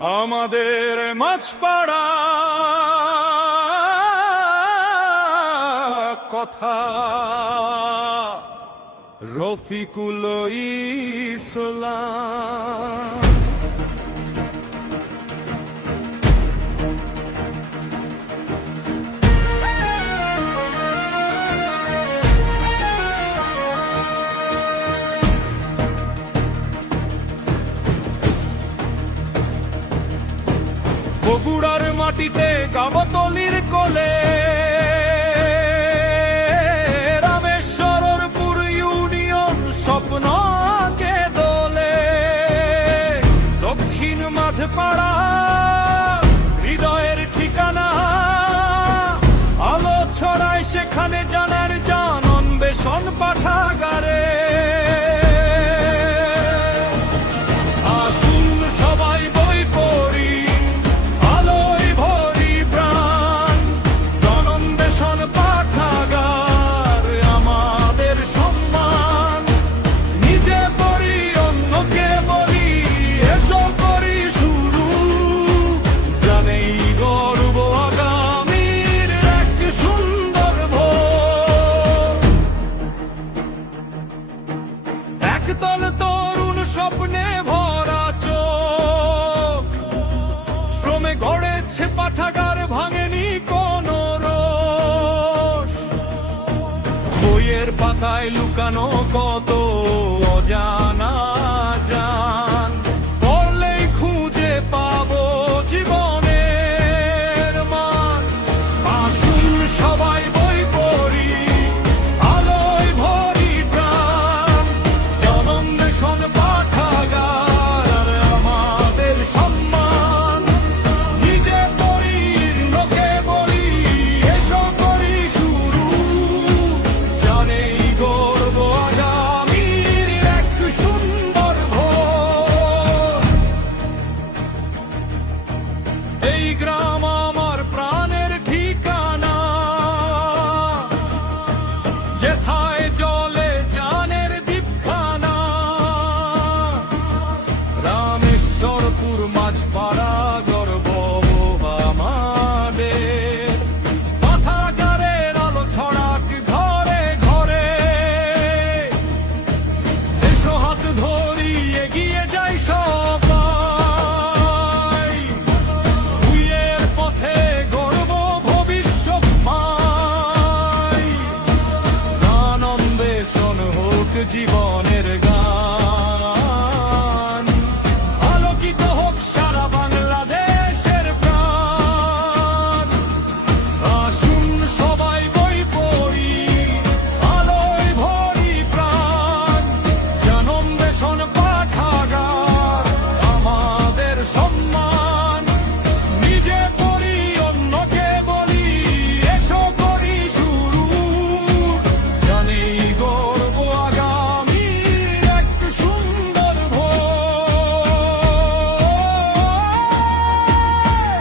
আমাদের মাঝপাড়া কথা রফিকুল ইসলাম। বগুড়ার মাটিতে গাবতলির কোলে রামেশ্বরপুর ইউনিয়ন স্বপ্নকে দোলে। দক্ষিণ মাঝপাড়া হৃদয়ের ঠিকানা, আলো ছড়ায় সেখানে জানার জান অন্বেষণ পাঠাগারে। একদল তরুণ স্বপ্নে ভরা চোখ, শ্রমে গড়েছে পাঠাগার, ভাঙেনি কোনো রোষ। বইয়ের পাতায় লুকানো কত অজানা জান, পড়লেই খুঁজে পাবো জীবনের মান। আসুন সবাই বই পড়ি, আলোয় ভরি প্রাণ, অন্বেষণ পাঠাগার আমাদের সম্মান। নিজে পড়ি লোকে বলি, এসো করি শুরু, জানেই গর্ব আগামীর এক সুন্দর ভোর। এই গ্রাম আমার প্রাণের ঠিকানা, যেথায় জলে জানের দীপখানা। রামেশ্বরপুর মাঝপাড়া গর্ব আমাদের, পাঠাগারের আলো ছড়াক ঘরে ঘরে। এসো হাত ধরি এগিয়ে যাই সবাই, ভুইয়ের পথে গর্ব ভবিষ্যৎ। গান অন্বেষণ হোক জীবনের গান, আলোকিত হোক সারা বাংলাদেশের প্রাণ। আসুন সবাই বই পড়ি, আলোয় ভরি প্রাণ, জ্ঞান অন্বেষণ পাঠাগার আমাদের সম্মান। নিজে পড়ি অন্যকে বলি, এসো করি শুরু, জানি গর্ব আগামীর এক সুন্দর ভোর।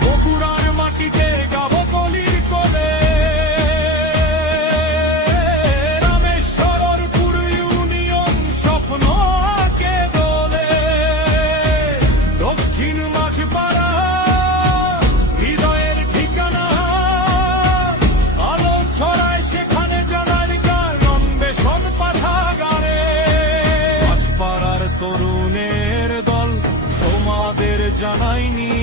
বগুড়ার মাটিতে গাবতলির কোলে রামেশ্বরপুর ইউনিয়ন স্বপ্নকে দোলে। দক্ষিণ মাঝপাড়া হৃদয়ের ঠিকানা, আলো ছড়ায় সেখানে জানার গান অন্বেষণ পাঠাগারে। মাঝপাড়ার তরুণের দল তোমাদের জানাইনি